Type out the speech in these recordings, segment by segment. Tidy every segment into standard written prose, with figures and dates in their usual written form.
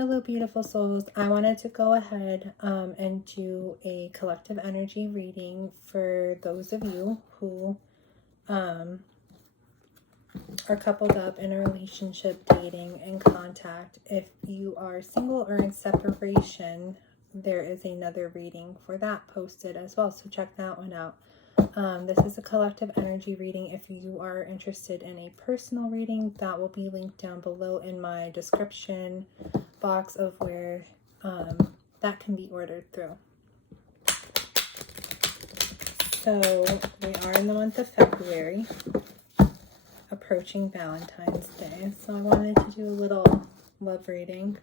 Hello, beautiful souls. I wanted to go ahead and do a collective energy reading for those of you who are coupled up in a relationship, dating, and contact. If you are single or in separation, there is another reading for that posted as well, so check that one out. This is a collective energy reading. If you are interested in a personal reading, that will be linked down below in my description box of where that can be ordered through. So we are in the month of February, approaching Valentine's Day. So I wanted to do a little love reading.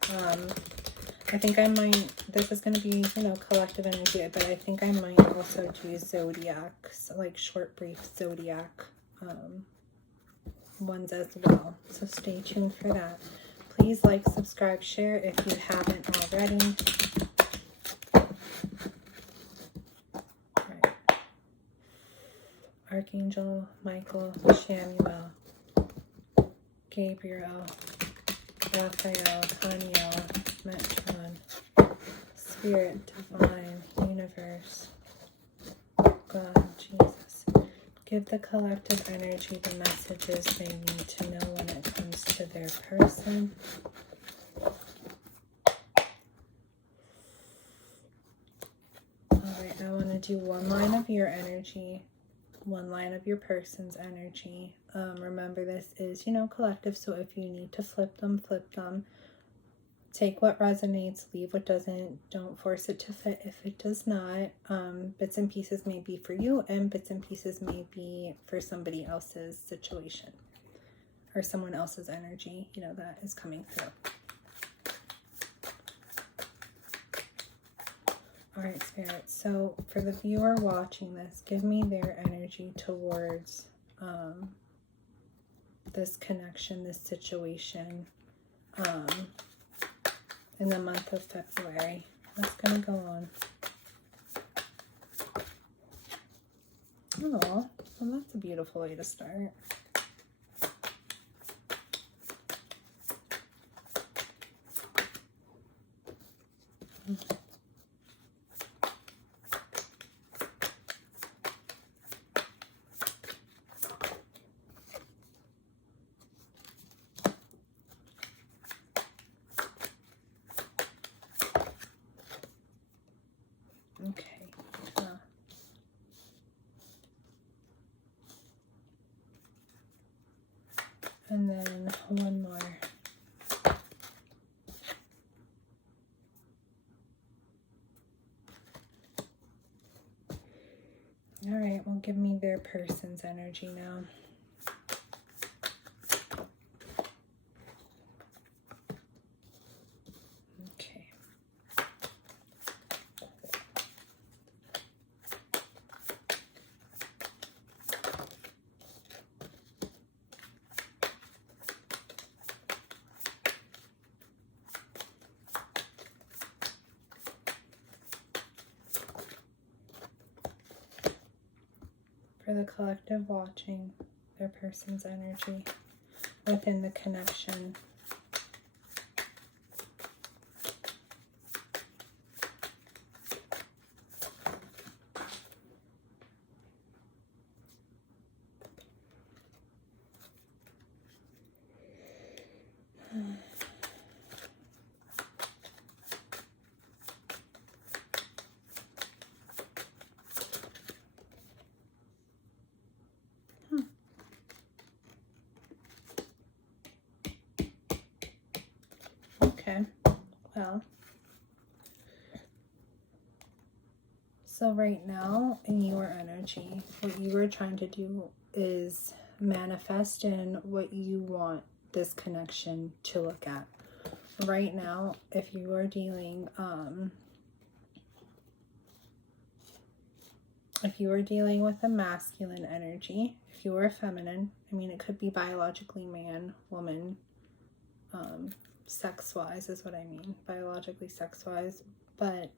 I think I might, this is going to be, collective energy, but I think I might also do zodiac, so like short, brief zodiac ones as well. So stay tuned for that. Please like, subscribe, share if you haven't already. All right. Archangel Michael, Shamuel, Gabriel, Raphael, Haniel, Metron, Spirit, Divine, Universe, God, Jesus. Give the collective energy the messages they need to know when it comes to their person. Alright, I want to do one line of your energy, one line of your person's energy. Remember, this is, collective, so if you need to flip them, flip them. Take what resonates, leave what doesn't. Don't force it to fit if it does not. Bits and pieces may be for you, and bits and pieces may be for somebody else's situation or someone else's energy, that is coming through. All right, Spirit. So for the viewer watching this, give me their energy towards this connection, this situation, in the month of February. What's going to go on? Oh, well, that's a beautiful way to start. Okay. And then one more. All right, well, give me their person's energy now. Okay. For the collective watching, their person's energy within the connection. Okay, well, so right now in your energy, what you are trying to do is manifest in what you want this connection to look at. Right now, if you are dealing, with a masculine energy, if you are feminine, it could be biologically man, woman, sex-wise is what I mean, biologically sex-wise, but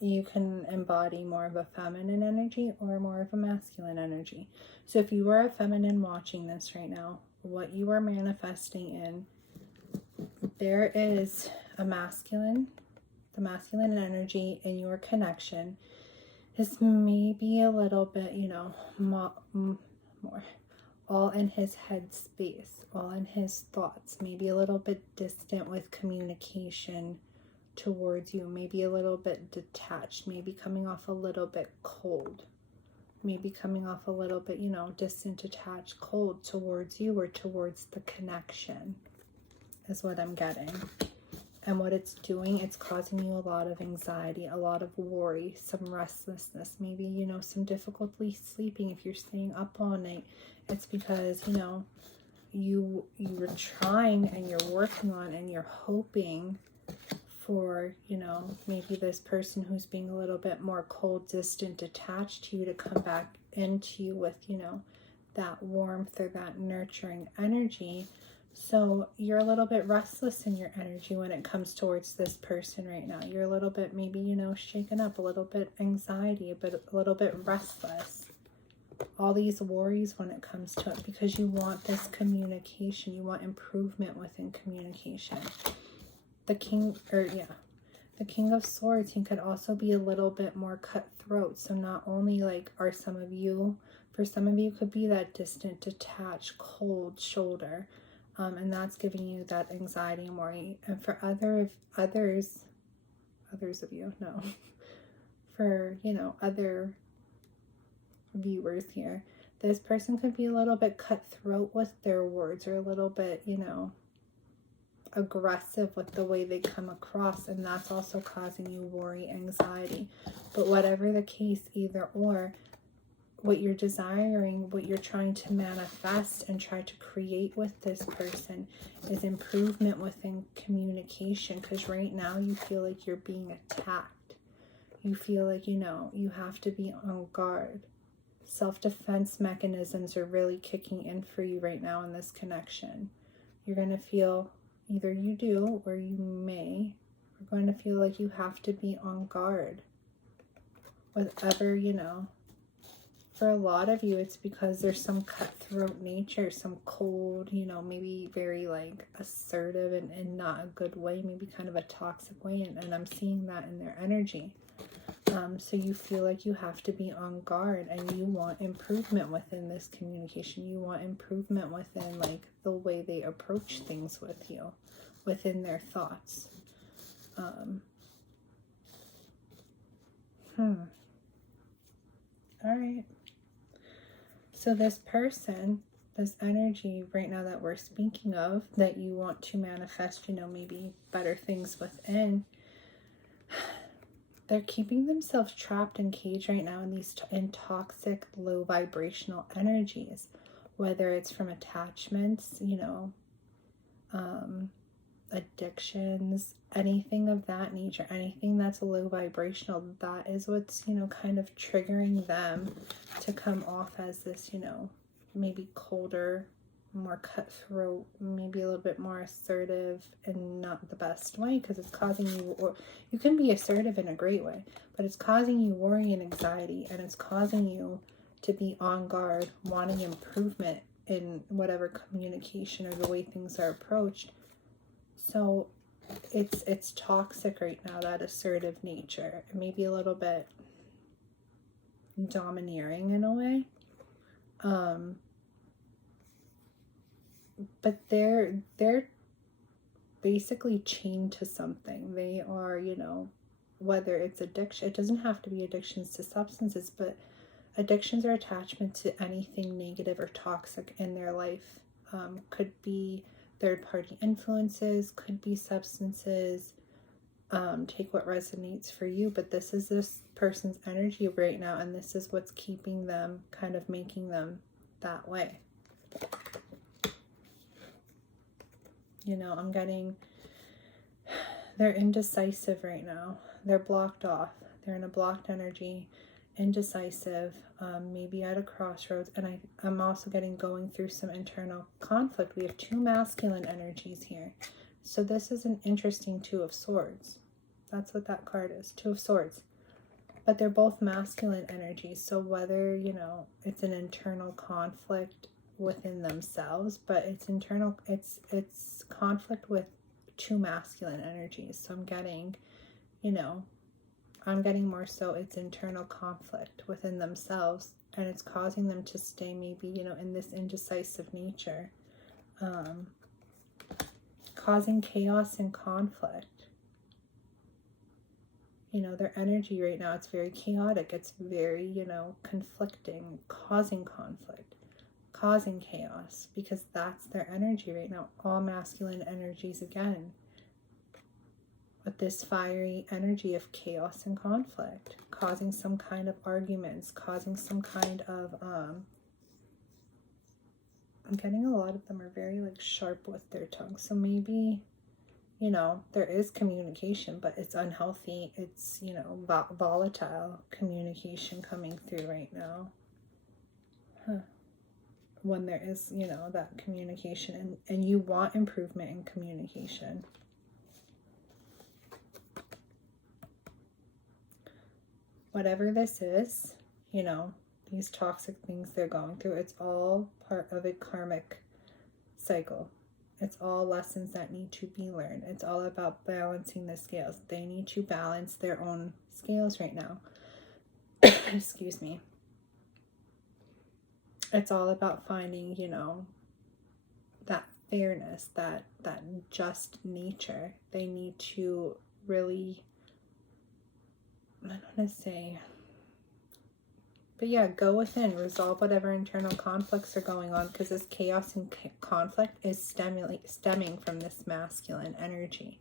you can embody more of a feminine energy or more of a masculine energy. So if you are a feminine watching this right now, what you are manifesting in, there is the masculine energy in your connection is maybe a little bit, you know, more all in his head space, all in his thoughts, maybe a little bit distant with communication towards you, maybe a little bit detached, maybe coming off a little bit cold, maybe coming off a little bit, you know, distant, detached, cold towards you or towards the connection is what I'm getting. And what it's doing, it's causing you a lot of anxiety, a lot of worry, some restlessness, maybe, you know, some difficulty sleeping. If you're staying up all night, it's because, you know, you're trying and you're working on and you're hoping for, you know, maybe this person who's being a little bit more cold, distant, detached to you to come back into you with, you know, that warmth or that nurturing energy. So you're a little bit restless in your energy when it comes towards this person right now. You're a little bit maybe, you know, shaken up, a little bit anxiety, a little bit restless. All these worries when it comes to it because you want this communication. You want improvement within communication. The King of Swords, he could also be a little bit more cutthroat. So not only like for some of you could be that distant, detached, cold shoulder. And that's giving you that anxiety and worry. And for others of you, no. For, you know, other viewers here, this person could be a little bit cutthroat with their words or a little bit, you know, aggressive with the way they come across. And that's also causing you worry, anxiety. But whatever the case, either or, what you're desiring, what you're trying to manifest and try to create with this person is improvement within communication. Because right now you feel like you're being attacked. You feel like, you know, you have to be on guard. Self-defense mechanisms are really kicking in for you right now in this connection. You're going to feel, either you do or you may, you're going to feel like you have to be on guard. Whatever, you know, for a lot of you, it's because there's some cutthroat nature, some cold, you know, maybe very like assertive and not a good way, maybe kind of a toxic way. And I'm seeing that in their energy. So you feel like you have to be on guard and you want improvement within this communication. You want improvement within like the way they approach things with you, within their thoughts. All right. So this person, this energy right now that we're speaking of, that you want to manifest, you know, maybe better things within, they're keeping themselves trapped and caged right now in these toxic, low vibrational energies, whether it's from attachments, you know, addictions, anything of that nature, anything that's low vibrational. That is what's, you know, kind of triggering them to come off as this, you know, maybe colder, more cutthroat, maybe a little bit more assertive in not the best way, because it's causing you, or you can be assertive in a great way, but it's causing you worry and anxiety, and it's causing you to be on guard, wanting improvement in whatever communication or the way things are approached. So it's toxic right now, that assertive nature. It may be a little bit domineering in a way. But they're basically chained to something. They are, you know, whether it's addiction, it doesn't have to be addictions to substances, but addictions or attachment to anything negative or toxic in their life. Could be third-party influences, could be substances. Take what resonates for you, but this is this person's energy right now, and this is what's keeping them, kind of making them that way. You know, I'm getting, they're indecisive right now. They're blocked off. They're in a blocked energy, indecisive, maybe at a crossroads. And I'm also getting going through some internal conflict. We have two masculine energies here. So this is an interesting Two of Swords. That's what that card is, Two of Swords. But they're both masculine energies. So whether, you know, it's an internal conflict within themselves, but it's internal, it's conflict with two masculine energies. So I'm getting, you know, I'm getting more so it's internal conflict within themselves, and it's causing them to stay maybe, you know, in this indecisive nature, causing chaos and conflict. You know, their energy right now, it's very chaotic. It's very, you know, conflicting, causing conflict, causing chaos, because that's their energy right now. All masculine energies again, with this fiery energy of chaos and conflict, causing some kind of arguments, causing some kind of, I'm getting a lot of them are very like sharp with their tongue. So maybe, you know, there is communication, but it's unhealthy. It's, you know, volatile communication coming through right now. When there is, you know, that communication, and you want improvement in communication. Whatever this is, you know, these toxic things they're going through, it's all part of a karmic cycle. It's all lessons that need to be learned. It's all about balancing the scales. They need to balance their own scales right now. Excuse me. It's all about finding, you know, that fairness, that just nature. They need to really, I don't want to say, but yeah, go within, resolve whatever internal conflicts are going on, because this chaos and conflict is stemming from this masculine energy.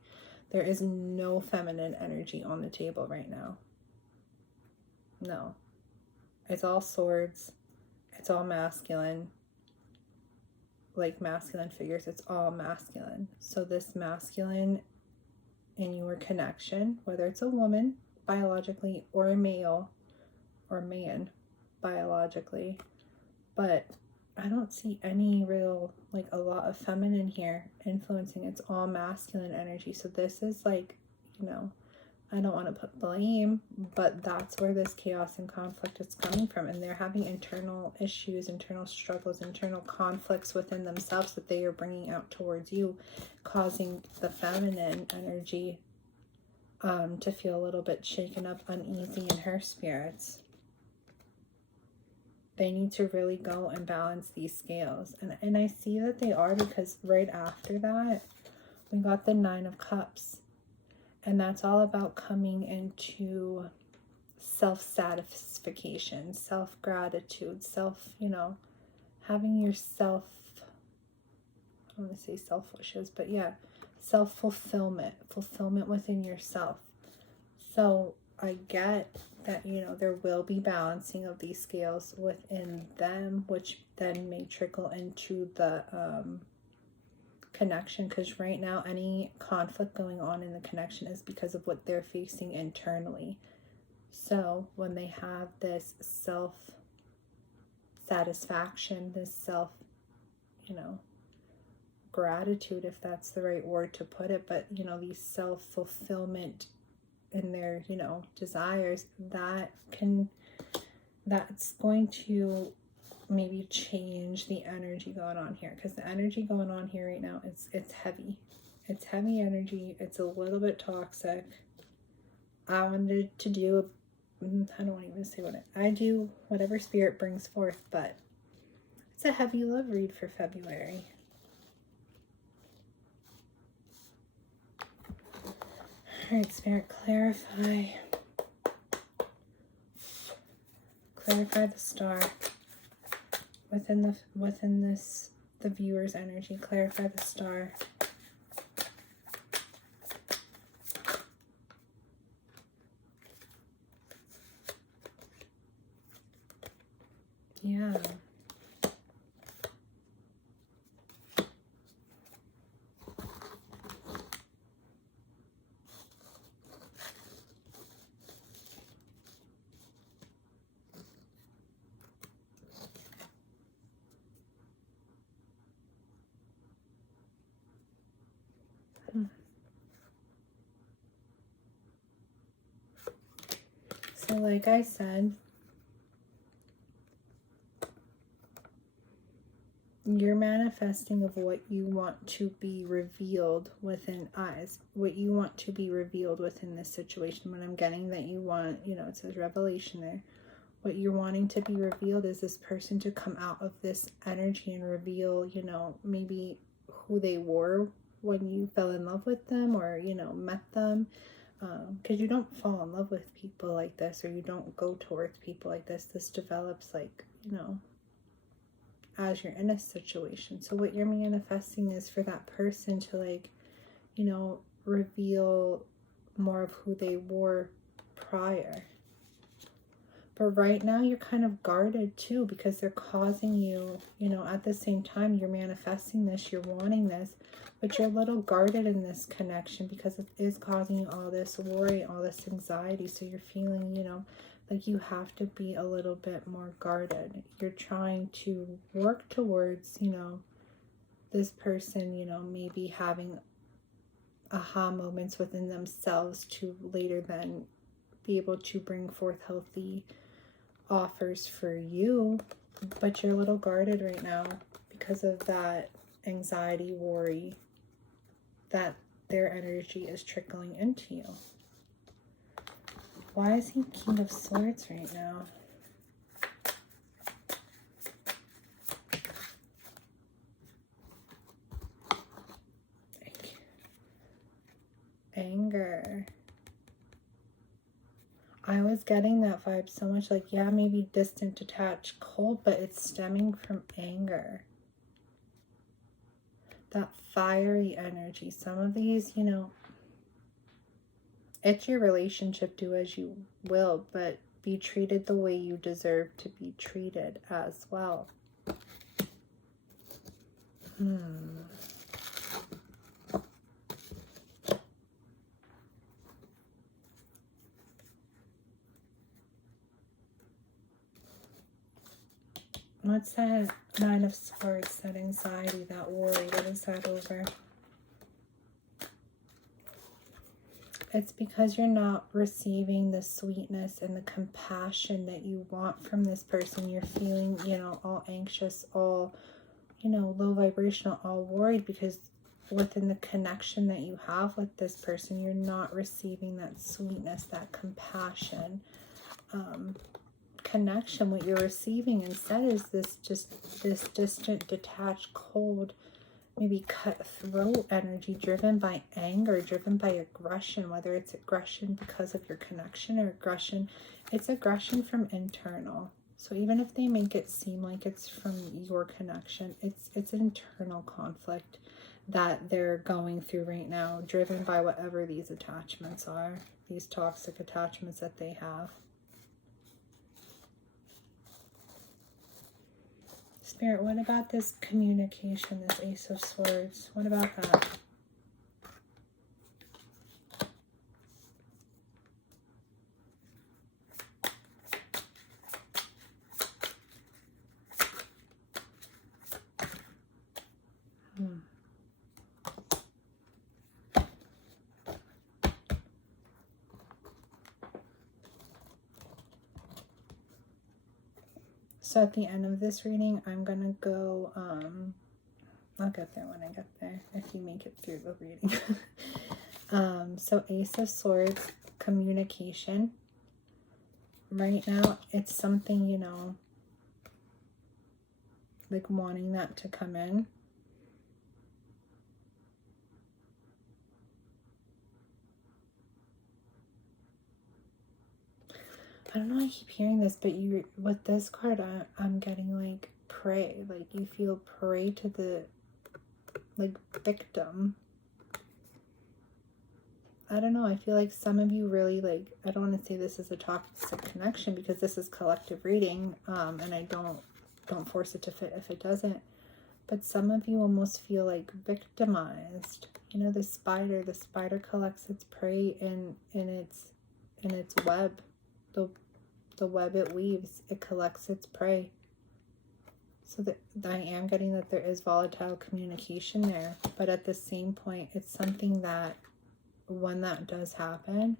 There is no feminine energy on the table right now. No. It's all swords. It's all masculine. Like masculine figures, it's all masculine. So this masculine in your connection, whether it's a woman biologically or a male or man biologically, but I don't see any real, like, a lot of feminine here influencing. It's all masculine energy. So this is like, you know, I don't want to put blame, but that's where this chaos and conflict is coming from. And they're having internal issues, internal struggles, internal conflicts within themselves that they are bringing out towards you, causing the feminine energy to feel a little bit shaken up, uneasy in her spirits. They need to really go and balance these scales. And I see that they are, because right after that, we got the 9 of Cups. And that's all about coming into self-satisfaction, self-gratitude, you know, having your I don't want to say self-wishes, but yeah, self-fulfillment, fulfillment within yourself. So I get that, you know, there will be balancing of these scales within them, which then may trickle into the connection, because right now any conflict going on in the connection is because of what they're facing internally. So when they have this self-satisfaction, this self, you know, gratitude, if that's the right word to put it, but, you know, these self-fulfillment in their, you know, desires, that's going to maybe change the energy going on here, because the energy going on here right now, it's heavy. It's heavy energy. It's a little bit toxic. I wanted to do I don't even say I do whatever spirit brings forth, but it's a heavy love read for February. All right, Spirit, clarify the star within the viewer's energy. Clarify the star. Yeah. So like I said, you're manifesting of what you want to be revealed within us, what you want to be revealed within this situation. When I'm getting that you want, you know, it says revelation there. What you're wanting to be revealed is this person to come out of this energy and reveal, you know, maybe who they were when you fell in love with them, or, you know, met them. Because you don't fall in love with people like this, or you don't go towards people like this. This develops, like, you know, as you're in a situation. So what you're manifesting is for that person to, like, you know, reveal more of who they were prior. But right now you're kind of guarded too, because they're causing you, you know, at the same time you're manifesting this, you're wanting this, but you're a little guarded in this connection because it is causing you all this worry, all this anxiety. So you're feeling, you know, like you have to be a little bit more guarded. You're trying to work towards, you know, this person, you know, maybe having aha moments within themselves to later then be able to bring forth healthy offers for you. But you're a little guarded right now because of that anxiety, worry that their energy is trickling into you. Why is he King of Swords right now? Anger. I was getting that vibe so much, like, yeah, maybe distant, detached, cold, but it's stemming from anger. That fiery energy. Some of these, you know, it's your relationship, do as you will, but be treated the way you deserve to be treated as well. What's that Nine of Swords, that anxiety, that worry? What is that over? It's because you're not receiving the sweetness and the compassion that you want from this person. You're feeling, you know, all anxious, all, you know, low vibrational, all worried because within the connection that you have with this person, you're not receiving that sweetness, that compassion, connection. What you're receiving instead is this distant, detached, cold, maybe cutthroat energy driven by anger, driven by aggression, whether it's aggression because of your connection or aggression, it's aggression from internal. So even if they make it seem like it's from your connection, it's an internal conflict that they're going through right now, driven by whatever these attachments are, these toxic attachments that they have. Spirit, what about this communication, this Ace of Swords? What about that? So at the end of this reading, I'm going to go, I'll get there when I get there, if you make it through the reading. So Ace of Swords, communication. Right now, it's something, you know, like wanting that to come in. I don't know, I keep hearing this, but you, with this card, I'm getting like prey. Like you feel prey to the, like, victim. I don't know, I feel like some of you really, like, I don't want to say this is a toxic connection because this is collective reading, and I don't force it to fit if it doesn't. But some of you almost feel like victimized. You know, the spider collects its prey in its web. The web it weaves, it collects its prey. So that I am getting that there is volatile communication there, but at the same point, it's something that when that does happen,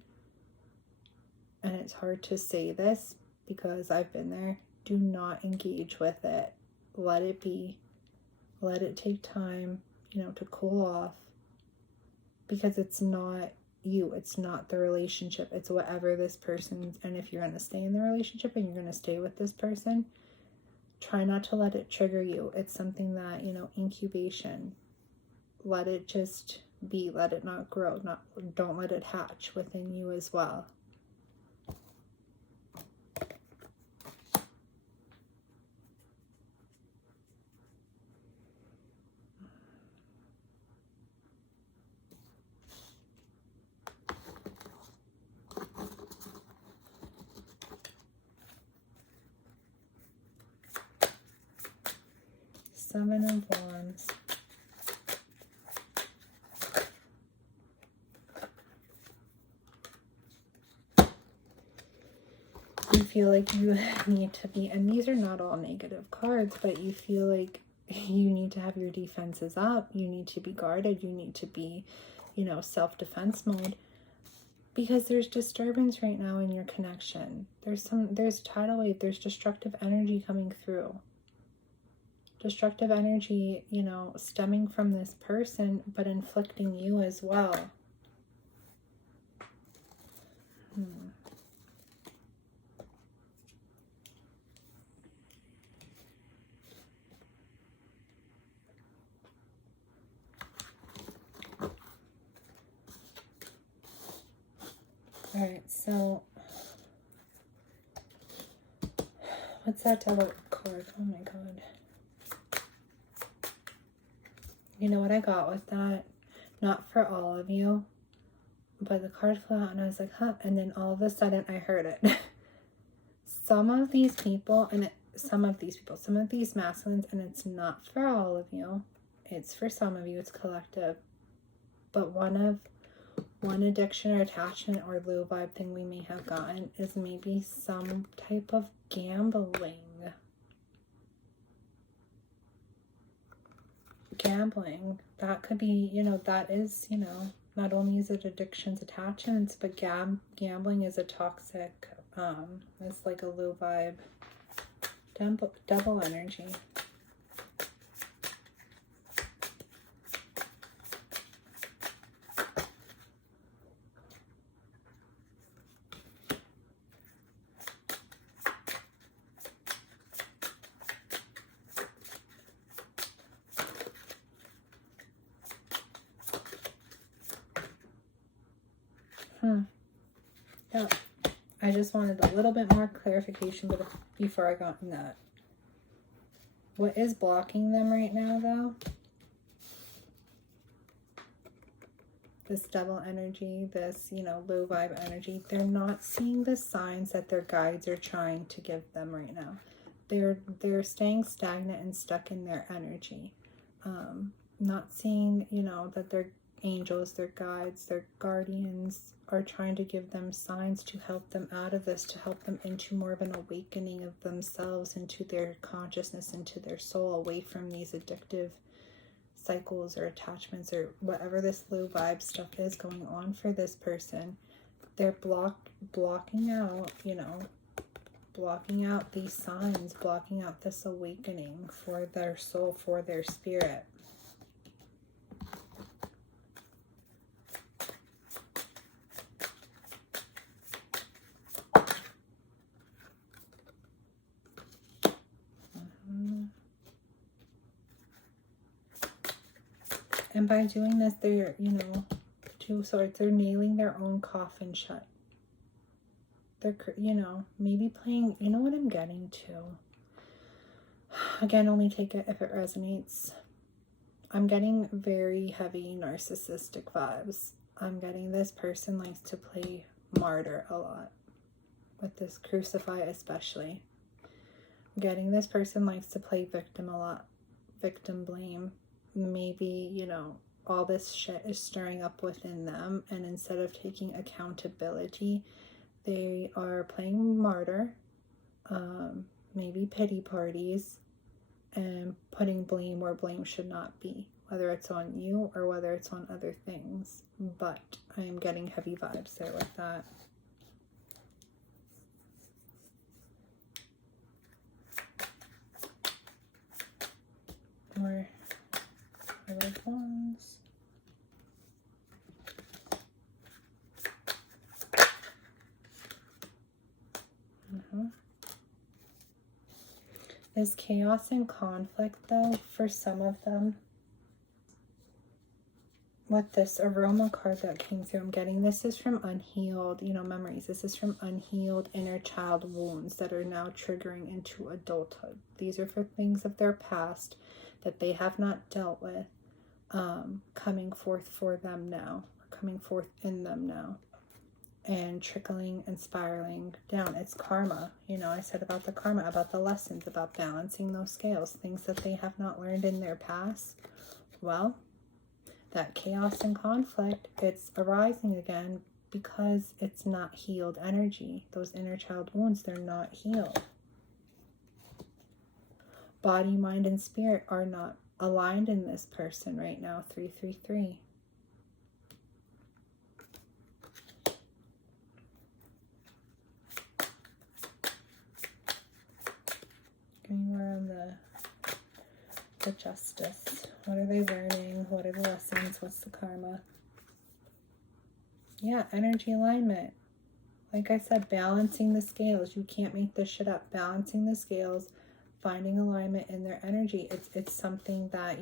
and it's hard to say this because I've been there, do not engage with it. Let it be. Let it take time, you know, to cool off, because it's not you, it's not the relationship, it's whatever this person's. And if you're going to stay in the relationship and you're going to stay with this person, try not to let it trigger you. It's something that, you know, incubation, let it just be, let it not grow, don't let it hatch within you as well. Seven of Wands. You feel like you need to be, and these are not all negative cards, but you feel like you need to have your defenses up. You need to be guarded. You need to be, you know, self-defense mode, because there's disturbance right now in your connection. There's tidal wave, there's destructive energy coming through. Destructive energy, you know, stemming from this person, but inflicting you as well. All right, so what's that Devil card? Oh my God. You know what I got with that? Not for all of you, but the card flew out and I was like, huh? And then all of a sudden I heard it. Some of these masculines, and it's not for all of you. It's for some of you, it's collective. But one addiction or attachment or low vibe thing we may have gotten is maybe some type of gambling. That could be, you know, that is, you know, not only is it addictions, attachments, but gambling is a toxic, it's like a low vibe, double energy. Yeah, I just wanted a little bit more clarification before I got in that. What is blocking them right now, though? This devil energy, this, you know, low vibe energy. They're not seeing the signs that their guides are trying to give them right now. They're staying stagnant and stuck in their energy. Not seeing, you know, that their angels, their guides, their guardians are trying to give them signs to help them out of this, to help them into more of an awakening of themselves, into their consciousness, into their soul, away from these addictive cycles or attachments or whatever this low vibe stuff is going on for this person. They're blocking out, you know, blocking out these signs, blocking out this awakening for their soul, for their spirit. And by doing this, they're, you know, two swords, they're nailing their own coffin shut. They're, you know, maybe playing, you know what I'm getting to? Again, only take it if it resonates. I'm getting very heavy narcissistic vibes. I'm getting this person likes to play martyr a lot. With this crucify especially. I'm getting this person likes to play victim a lot. Victim blame. Maybe, you know, all this shit is stirring up within them, and instead of taking accountability, they are playing martyr, maybe pity parties, and putting blame where blame should not be, whether it's on you or whether it's on other things. But I am getting heavy vibes there with that. More Five of Wands. There's chaos and conflict, though, for some of them. With this aroma card that came through, I'm getting this is from unhealed, memories. This is from unhealed inner child wounds that are now triggering into adulthood. These are for things of their past that they have not dealt with, coming forth for them now, or coming forth in them now, and trickling and spiraling down. It's karma. I said about the karma, about the lessons, about balancing those scales, things that they have not learned in their past. Well, that chaos and conflict, it's arising again because it's not healed energy. Those inner child wounds, they're not healed. Body, mind, and spirit are not aligned in this person right now. 333. Anywhere on the Justice. What are they learning? What are the lessons? What's the karma? Yeah, energy alignment. Like I said, balancing the scales. You can't make this shit up. Balancing the scales, finding alignment in their energy. It's something that,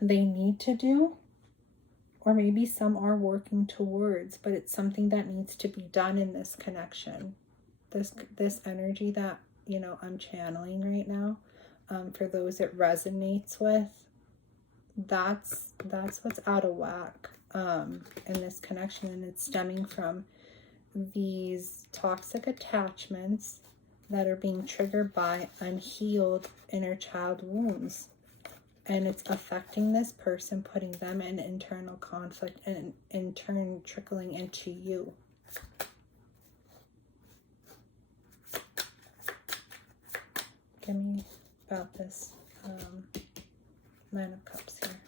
they need to do. Or maybe some are working towards, but it's something that needs to be done in this connection. This energy that, I'm channeling right now. For those it resonates with, that's what's out of whack in this connection, and it's stemming from these toxic attachments that are being triggered by unhealed inner child wounds, and it's affecting this person, putting them in internal conflict, and in turn trickling into you. Give me about this Nine of Cups here.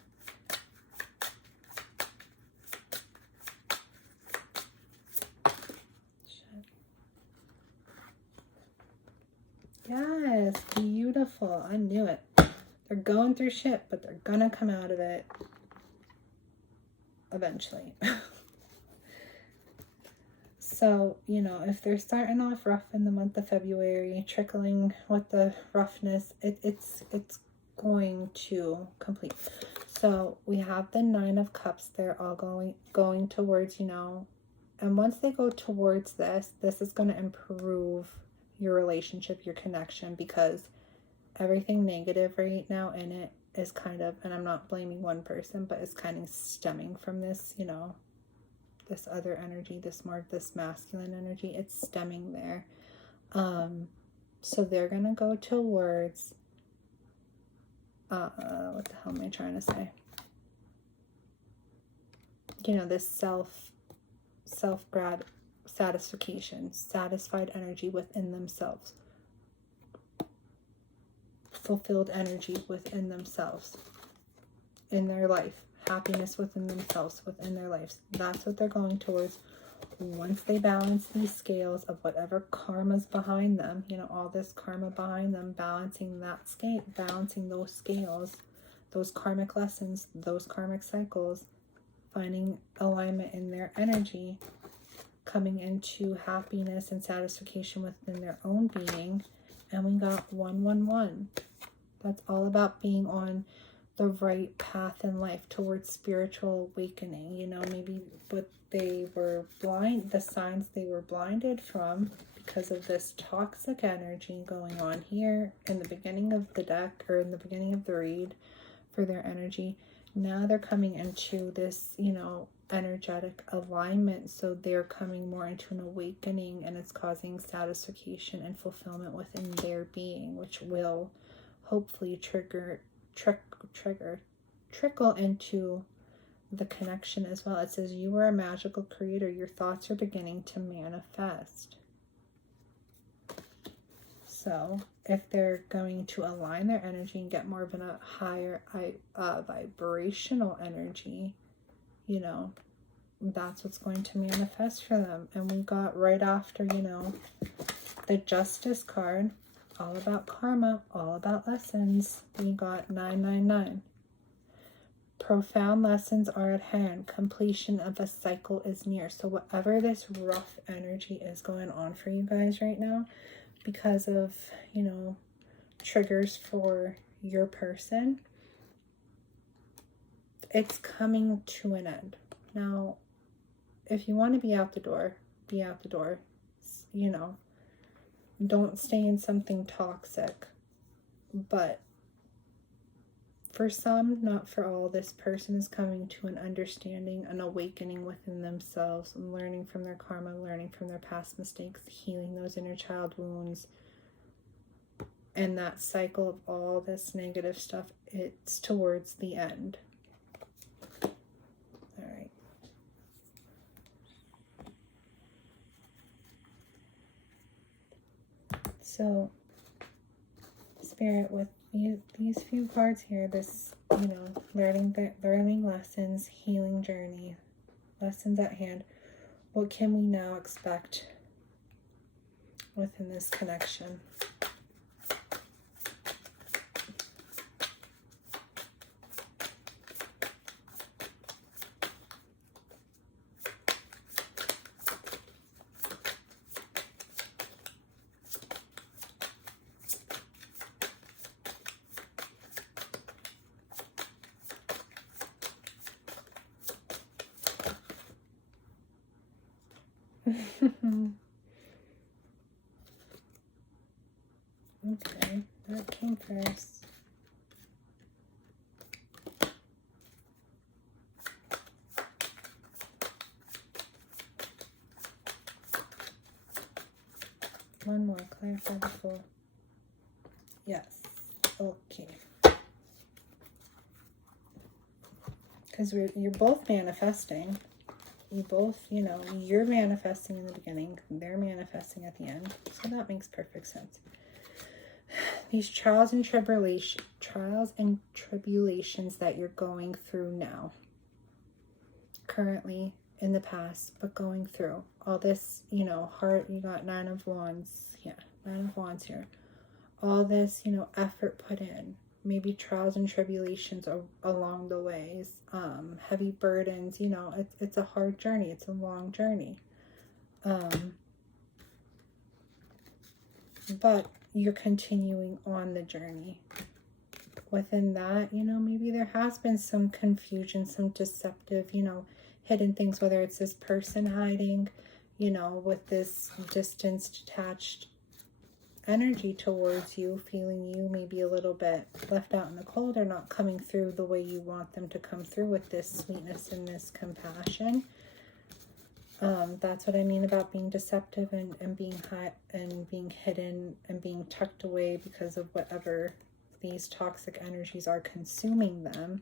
Shit. Yes, beautiful. I knew it. They're going through shit, but they're gonna come out of it eventually. So, if they're starting off rough in the month of February, trickling with the roughness, it's going to complete. So we have the Nine of Cups. They're all going towards, and once they go towards this is going to improve your relationship, your connection, because everything negative right now in it is kind of, and I'm not blaming one person, but it's kind of stemming from this, this other energy, this masculine energy. It's stemming there. So they're gonna go towards what the hell am I trying to say? This self-grad satisfaction, satisfied energy within themselves, fulfilled energy within themselves, in their life. Happiness within themselves, within their lives. That's what they're going towards once they balance these scales of whatever karma's behind them, all this karma behind them, balancing that scale, balancing those scales, those karmic lessons, those karmic cycles, finding alignment in their energy, coming into happiness and satisfaction within their own being. And we got 111. That's all about being on the right path in life towards spiritual awakening. Maybe what they were the signs they were blinded from because of this toxic energy going on here in the beginning of the deck, or in the beginning of the read for their energy. Now they're coming into this, energetic alignment. So they're coming more into an awakening, and it's causing satisfaction and fulfillment within their being, which will hopefully trickle into the connection as well. It says you are a magical creator. Your thoughts are beginning to manifest. So if they're going to align their energy and get more of a higher vibrational energy, that's what's going to manifest for them. And we got right after, the Justice card, all about karma, all about lessons. We got 999. Profound lessons are at hand. Completion of a cycle is near. So whatever this rough energy is going on for you guys right now, because of, you know, triggers for your person, it's coming to an end. Now, if you want to be out the door, be out the door. You know, don't stay in something toxic. But for some, not for all, this person is coming to an understanding, an awakening within themselves, and learning from their karma, learning from their past mistakes, healing those inner child wounds. And that cycle of all this negative stuff, it's towards the end. All right. So, Spirit, with these few cards here, this, you know, learning lessons, healing journey, lessons at hand, what can we now expect within this connection? Okay, that came first. One more, clarify the full. Yes, okay. Because you're both manifesting. You both, you know, you're manifesting in the beginning, they're manifesting at the end. So that makes perfect sense. These trials and tribulations that you're going through now, currently, in the past, but going through all this, you know, heart, you got 9 of Wands. Yeah, 9 of Wands here. All this, you know, effort put in, maybe trials and tribulations along the ways, heavy burdens, you know, it's a hard journey, it's a long journey, but you're continuing on the journey. Within that, you know, maybe there has been some confusion, some deceptive, you know, hidden things, whether it's this person hiding, you know, with this distanced, detached energy towards you, feeling you maybe a little bit left out in the cold, or not coming through the way you want them to come through with this sweetness and this compassion. That's what I mean about being deceptive and being being hidden and being tucked away because of whatever these toxic energies are consuming them.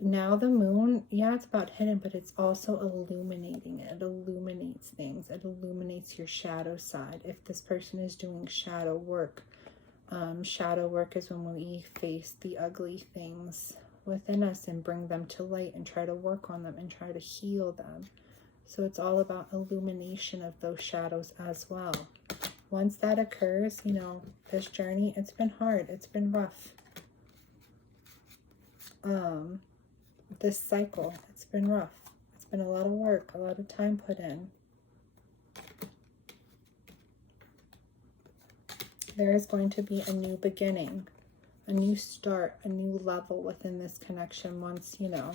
Now the moon, yeah, it's about hidden, but it's also illuminating it. It illuminates things. It illuminates your shadow side. If this person is doing shadow work is when we face the ugly things within us and bring them to light and try to work on them and try to heal them. So it's all about illumination of those shadows as well. Once that occurs, you know, this journey, it's been hard. It's been rough. This cycle, it's been rough. It's been a lot of work, a lot of time put in. There is going to be a new beginning, a new start, a new level within this connection once, you know,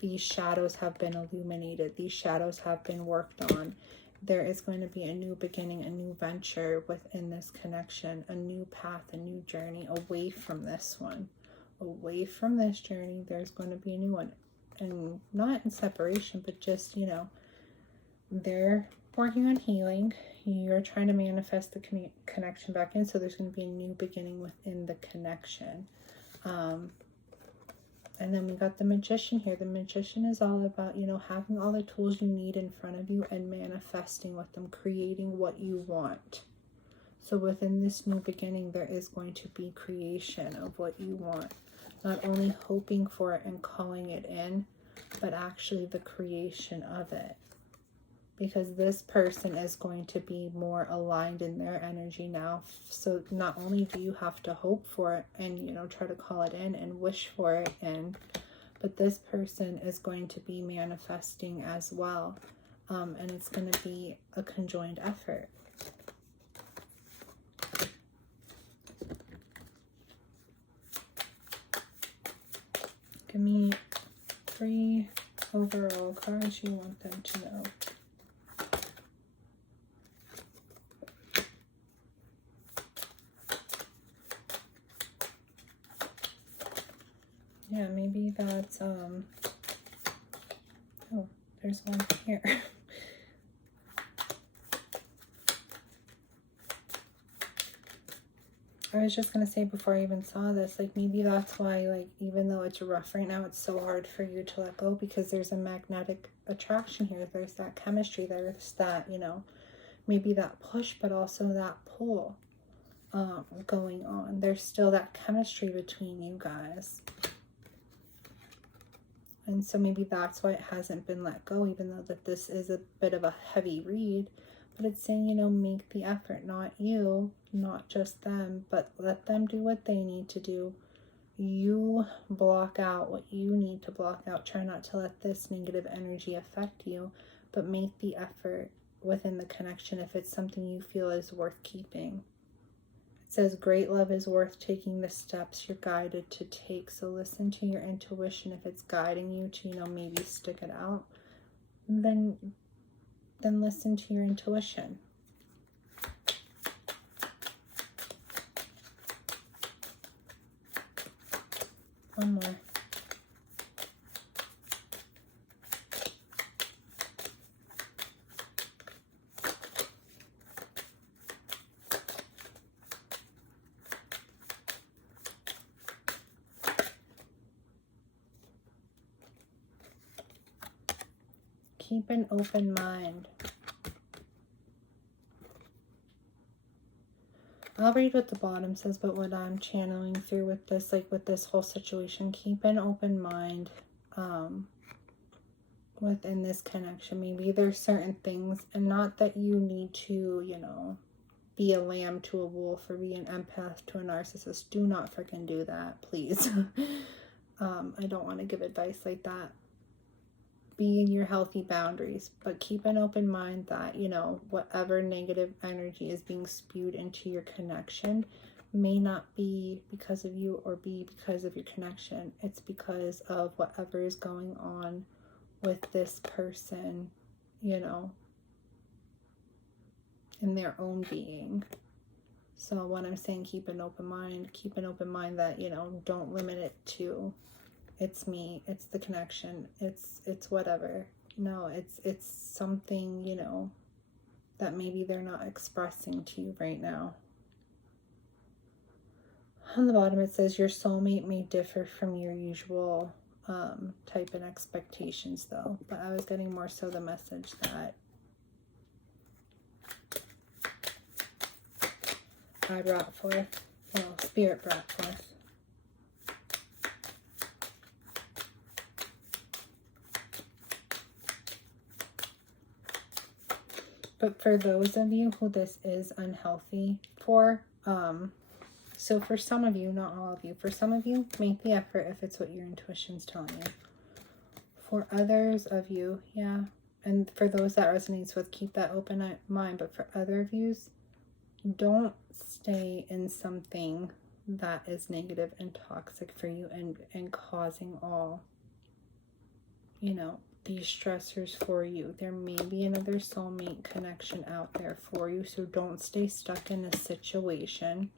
these shadows have been illuminated, these shadows have been worked on. There is going to be a new beginning, a new venture within this connection, a new path, a new journey away from this one. Away from this journey, there's going to be a new one. And not in separation, but just, you know, they're working on healing. You're trying to manifest the connection back in. So there's going to be a new beginning within the connection. And then we got the Magician here. The Magician is all about, you know, having all the tools you need in front of you and manifesting with them, creating what you want. So within this new beginning, there is going to be creation of what you want. Not only hoping for it and calling it in, but actually the creation of it. because this person is going to be more aligned in their energy now. So not only do you have to hope for it and, you know, try to call it in and wish for it, but this person is going to be manifesting as well. And it's going to be a conjoined effort. Give me 3 overall cards you want them to know. Yeah, maybe that's, oh, there's one here. I was just going to say before I even saw this, like, maybe that's why, like, even though it's rough right now, it's so hard for you to let go, because there's a magnetic attraction here. There's that chemistry. There's that, you know, maybe that push, but also that pull going on. There's still that chemistry between you guys. And so maybe that's why it hasn't been let go, even though that this is a bit of a heavy read. But it's saying, you know, make the effort, not you, not just them, but let them do what they need to do. You block out what you need to block out. Try not to let this negative energy affect you, but make the effort within the connection if it's something you feel is worth keeping. It says, great love is worth taking the steps you're guided to take. So listen to your intuition. If it's guiding you to, you know, maybe stick it out, then listen to your intuition. One more. Keep an open mind. I'll read what the bottom says, but what I'm channeling through with this, like with this whole situation, keep an open mind within this connection. Maybe there's certain things, and not that you need to, you know, be a lamb to a wolf or be an empath to a narcissist. Do not freaking do that, please. I don't want to give advice like that. Be in your healthy boundaries, but keep an open mind that, you know, whatever negative energy is being spewed into your connection may not be because of you or be because of your connection. It's because of whatever is going on with this person, you know, in their own being. So when I'm saying keep an open mind that, you know, don't limit it to it's me, it's the connection, it's whatever. No, it's something, you know, that maybe they're not expressing to you right now. On the bottom it says, your soulmate may differ from your usual type and expectations though. But I was getting more so the message that I brought forth, well, Spirit brought forth. But for those of you who this is unhealthy for, so for some of you, not all of you, for some of you, make the effort if it's what your intuition's telling you. For others of you, yeah, and for those that resonates with, keep that open mind. But for other of you, don't stay in something that is negative and toxic for you and causing all, you know, these stressors for you. There may be another soulmate connection out there for you, so don't stay stuck in a situation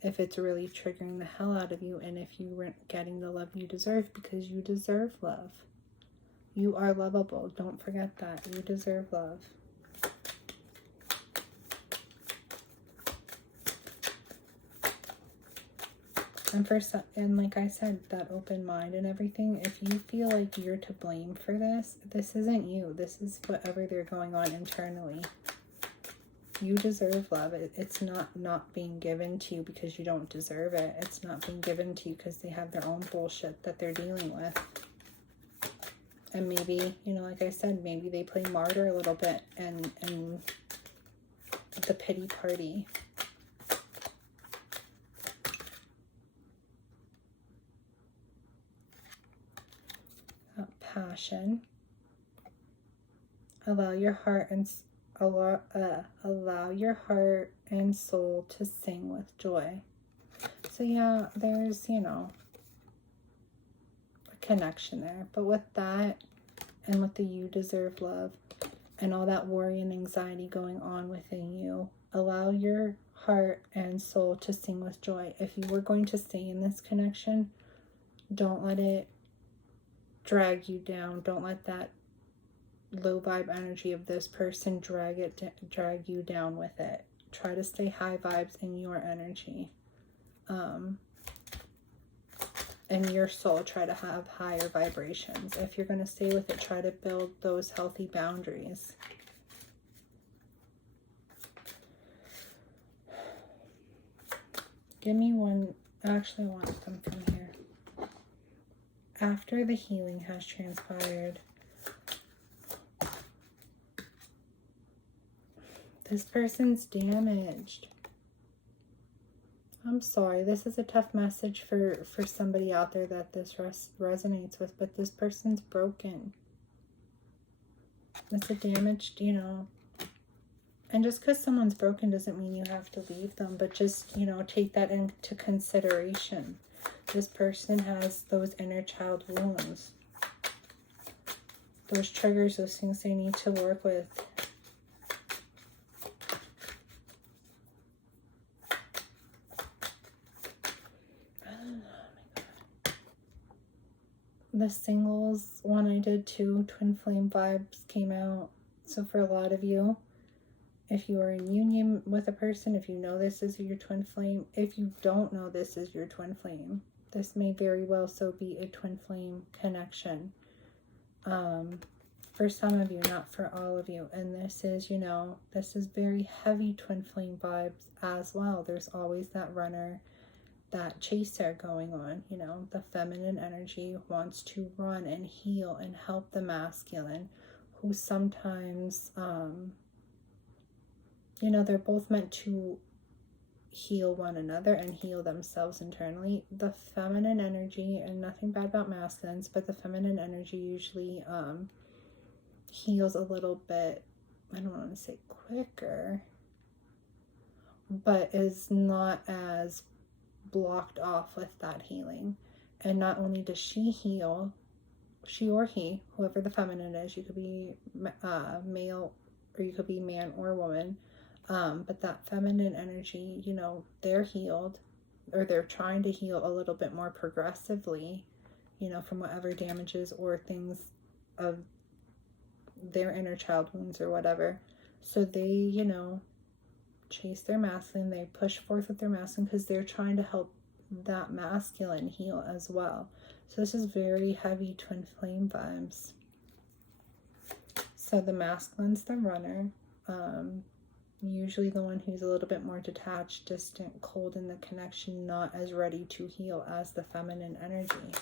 if it's really triggering the hell out of you, and if you weren't getting the love you deserve, because you deserve love. You are lovable. Don't forget that. You deserve love. And like I said, that open mind and everything, if you feel like you're to blame for this, this isn't you. This is whatever they're going on internally. You deserve love. It's not being given to you because you don't deserve it. It's not being given to you because they have their own bullshit that they're dealing with. And maybe, you know, like I said, maybe they play martyr a little bit and the pity party. Passion. Allow your heart and allow your heart and soul to sing with joy. So yeah, there's, you know, a connection there. But with that, and with the you deserve love and all that worry and anxiety going on within you, allow your heart and soul to sing with joy. If you were going to stay in this connection, don't let it drag you down. Don't let that low vibe energy of this person drag you down with it. Try to stay high vibes in your energy. And your soul, try to have higher vibrations. If you're going to stay with it, try to build those healthy boundaries. Give me one. Actually, I want them from here. After the healing has transpired, this person's damaged. I'm sorry, this is a tough message for somebody out there that this resonates with, but this person's broken. It's a damaged, you know. And just because someone's broken doesn't mean you have to leave them, but just, you know, take that into consideration. This person has those inner child wounds, those triggers, those things they need to work with. The singles one I did too, twin flame vibes came out. So for a lot of you, if you are in union with a person, if you know this is your twin flame, if you don't know this is your twin flame, this may very well so be a twin flame connection. For some of you, not for all of you. And this is, you know, this is very heavy twin flame vibes as well. There's always that runner, that chaser going on, you know. The feminine energy wants to run and heal and help the masculine, who sometimes, you know, they're both meant to heal one another and heal themselves internally. The feminine energy, and nothing bad about masculines, but the feminine energy usually heals a little bit, I don't want to say quicker, but is not as blocked off with that healing. And not only does she heal, she or he, whoever the feminine is, you could be male or you could be man or woman, but that feminine energy, you know, they're healed, or they're trying to heal a little bit more progressively, you know, from whatever damages or things of their inner child wounds or whatever. So they, you know, chase their masculine, they push forth with their masculine because they're trying to help that masculine heal as well. So this is very heavy twin flame vibes. So the masculine's the runner, usually the one who's a little bit more detached, distant, cold in the connection, not as ready to heal as the feminine energy.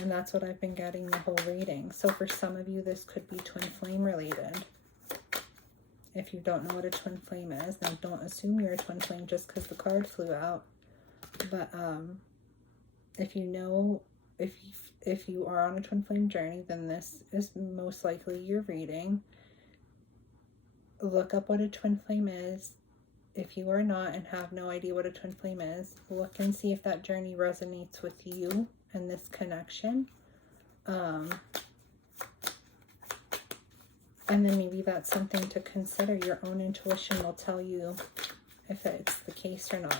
And that's what I've been getting the whole reading. So for some of you, this could be twin flame related. If you don't know what a twin flame is, then don't assume you're a twin flame just because the card flew out. But if you know, if you are on a twin flame journey, then this is most likely your reading. Look up what a twin flame is. If you are not and have no idea what a twin flame is, look and see if that journey resonates with you and this connection. And then maybe that's something to consider. Your own intuition will tell you if it's the case or not.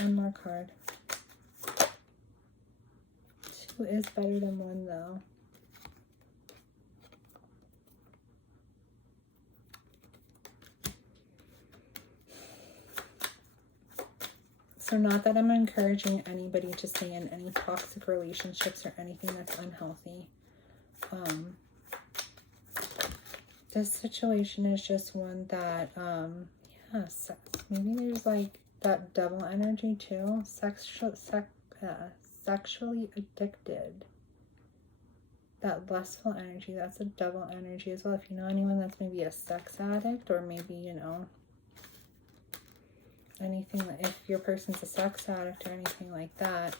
One more card. 2 is better than 1 though. So not that I'm encouraging anybody to stay in any toxic relationships or anything that's unhealthy. This situation is just one that, yeah, sex. Maybe there's like that devil energy too. sexually addicted. That lustful energy, that's a devil energy as well. If you know anyone that's maybe a sex addict, or maybe, you know, anything, that if your person's a sex addict or anything like that.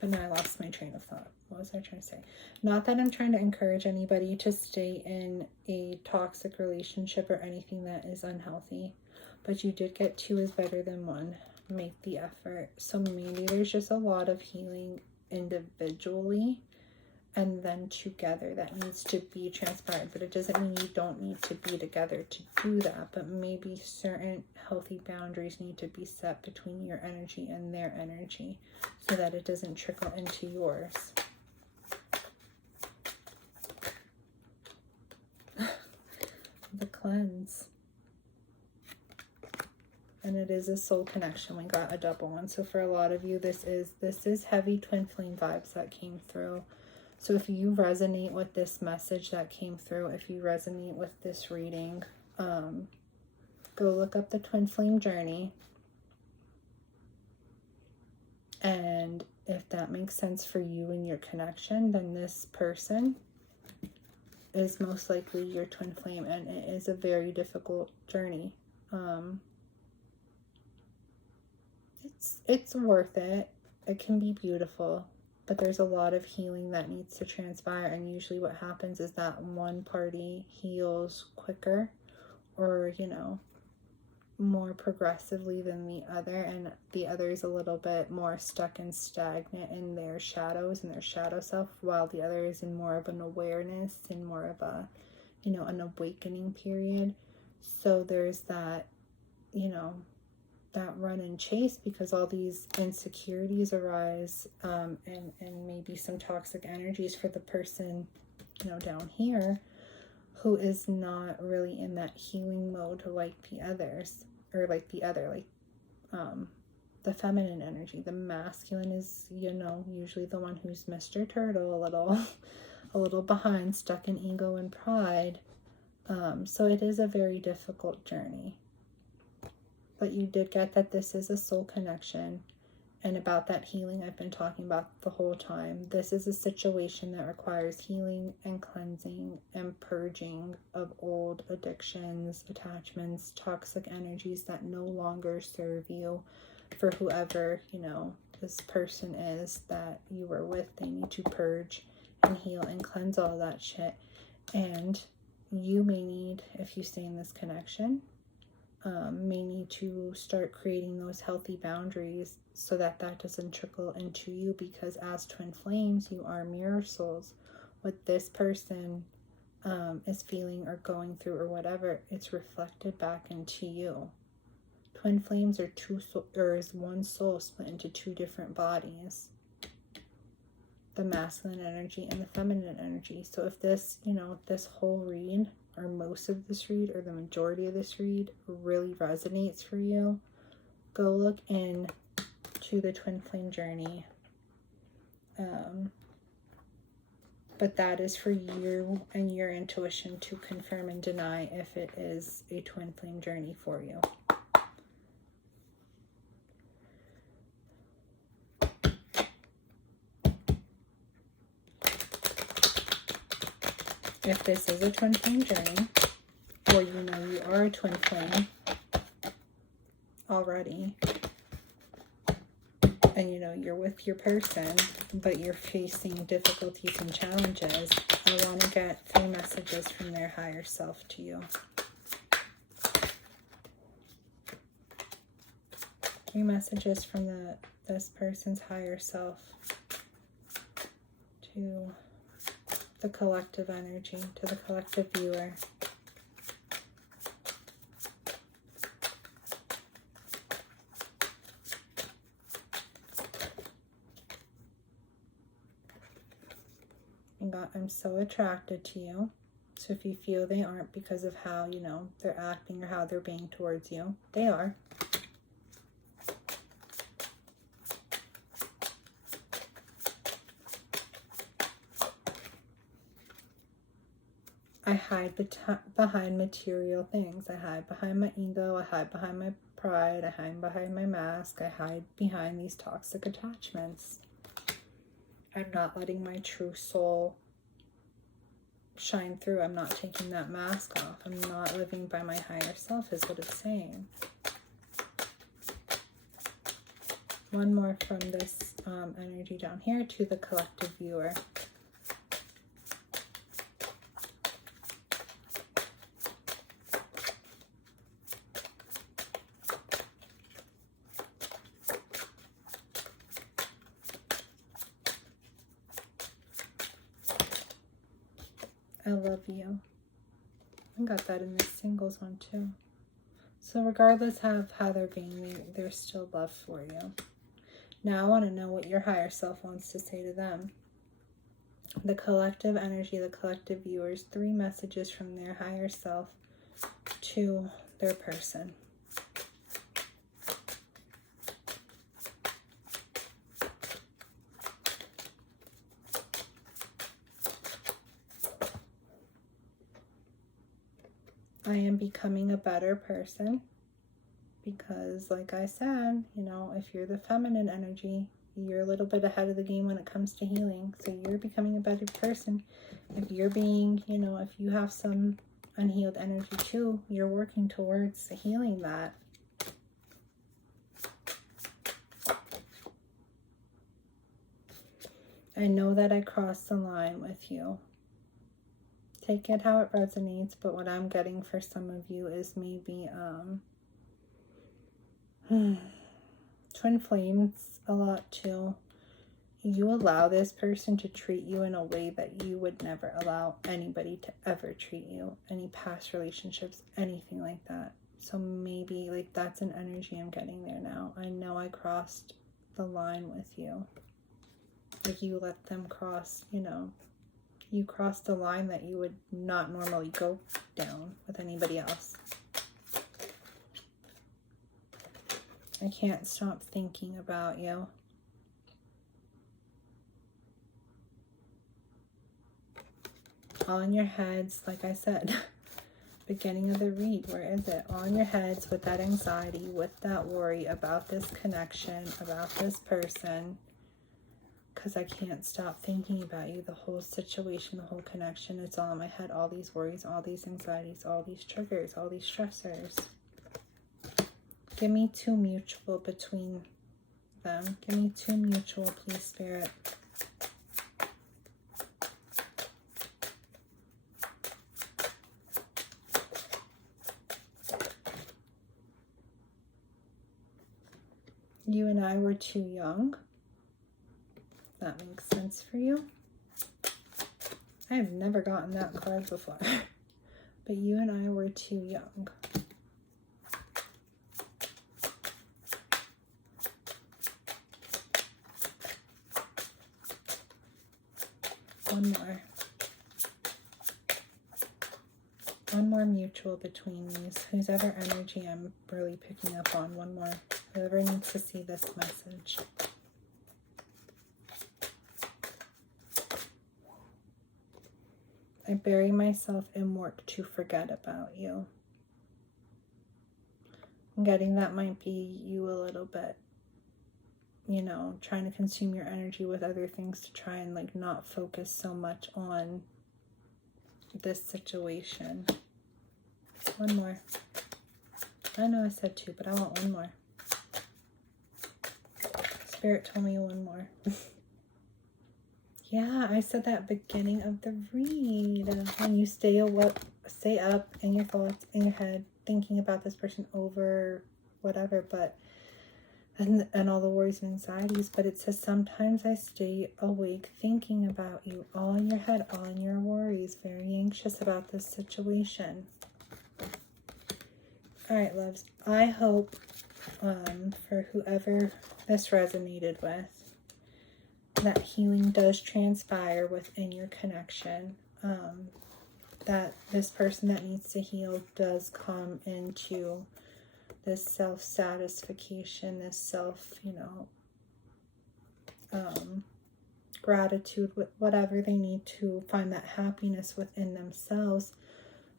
But now I lost my train of thought. What was I trying to say? Not that I'm trying to encourage anybody to stay in a toxic relationship or anything that is unhealthy. But you did get 2 is better than 1. Make the effort. So maybe there's just a lot of healing individually and then together that needs to be transpired. But it doesn't mean you don't need to be together to do that. But maybe certain healthy boundaries need to be set between your energy and their energy so that it doesn't trickle into yours. The cleanse. And it is a soul connection. We got a double one. So for a lot of you, this is heavy twin flame vibes that came through. So if you resonate with this message that came through, if you resonate with this reading, go look up the twin flame journey. And if that makes sense for you and your connection, then this person is most likely your twin flame, and it is a very difficult journey. It's worth it. It can be beautiful, but there's a lot of healing that needs to transpire, and usually what happens is that one party heals quicker, or, you know, more progressively than the other, and the other is a little bit more stuck and stagnant in their shadows and their shadow self, while the other is in more of an awareness and more of a, you know, an awakening period. So there's that, you know, that run and chase, because all these insecurities arise, and maybe some toxic energies for the person, you know, down here, who is not really in that healing mode like the others, or like the other, like the feminine energy. The masculine is, you know, usually the one who's Mr. Turtle, a little behind, stuck in ego and pride. So it is a very difficult journey. But you did get that this is a soul connection, and about that healing I've been talking about the whole time. This is a situation that requires healing and cleansing and purging of old addictions, attachments, toxic energies that no longer serve you. For whoever, you know, this person is that you were with, they need to purge and heal and cleanse all that shit. And you may need, if you stay in this connection, may need to start creating those healthy boundaries so that that doesn't trickle into you, because as twin flames, you are mirror souls. What this person is feeling or going through or whatever, it's reflected back into you. Twin flames are is one soul split into 2 different bodies, the masculine energy and the feminine energy. So if this, you know, this whole read, or most of this read, or the majority of this read really resonates for you, go look in to the twin flame journey. But that is for you and your intuition to confirm and deny if it is a twin flame journey for you. If this is a twin flame journey, or you know you are a twin flame already, and you know you're with your person, but you're facing difficulties and challenges, I want to get 3 messages from their higher self to you. 3 messages from this person's higher self to the collective energy, to the collective viewer. And God, I'm so attracted to you. So if you feel they aren't because of how, you know, they're acting or how they're being towards you, they are. I hide behind material things. I hide behind my ego. I hide behind my pride. I hide behind my mask. I hide behind these toxic attachments. I'm not letting my true soul shine through. I'm not taking that mask off. I'm not living by my higher self is what it's saying. One more from this energy down here to the collective viewer. I love you. I got that in the singles one too. So regardless of how they're being, there's still love for you. Now I want to know what your higher self wants to say to them. The collective energy, the collective viewers, 3 messages from their higher self to their person. I am becoming a better person because, like I said, you know, if you're the feminine energy, you're a little bit ahead of the game when it comes to healing. So you're becoming a better person. If you're being, you know, if you have some unhealed energy too, you're working towards healing that. I know that I crossed the line with you. Take it how it resonates, but what I'm getting for some of you is maybe twin flames a lot too. You allow this person to treat you in a way that you would never allow anybody to ever treat you. Any past relationships, anything like that. So maybe like that's an energy I'm getting there now. I know I crossed the line with you. Like you let them cross, you know. You crossed a line that you would not normally go down with anybody else. I can't stop thinking about you. All in your heads, like I said, beginning of the read, where is it? All in your heads with that anxiety, with that worry about this connection, about this person. Because I can't stop thinking about you, the whole situation, the whole connection. It's all in my head, all these worries, all these anxieties, all these triggers, all these stressors. Give me 2 mutual between them. Give me 2 mutual, please, Spirit. You and I were too young. That makes sense for you. I have never gotten that card before. But you and I were too young. One more. One more mutual between these. Whose ever energy I'm really picking up on. One more. Whoever needs to see this message. I bury myself in work to forget about you. I'm getting that might be you a little bit, you know, trying to consume your energy with other things to try and like not focus so much on this situation. One more. I know I said 2, but I want one more. Spirit told me one more. Yeah, I said that beginning of the read. When you stay up in your thoughts, in your head, thinking about this person over whatever, but and all the worries and anxieties. But it says sometimes I stay awake thinking about you, all in your head, all in your worries, very anxious about this situation. All right, loves. I hope for whoever this resonated with, that healing does transpire within your connection, that this person that needs to heal does come into this self-satisfaction, this self, you know, gratitude, whatever they need to find that happiness within themselves,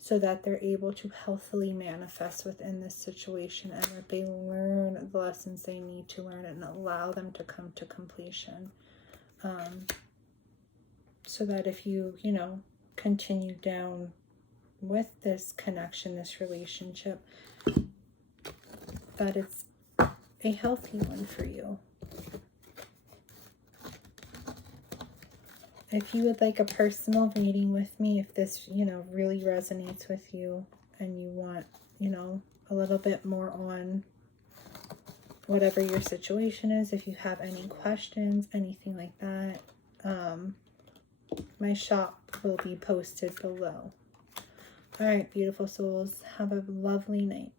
so that they're able to healthily manifest within this situation, and that they learn the lessons they need to learn and allow them to come to completion. So that if you, continue down with this connection, this relationship, that it's a healthy one for you. If you would like a personal reading with me, if this, really resonates with you and you want, a little bit more on whatever your situation is, if you have any questions, anything like that, my shop will be posted below. All right, beautiful souls, have a lovely night.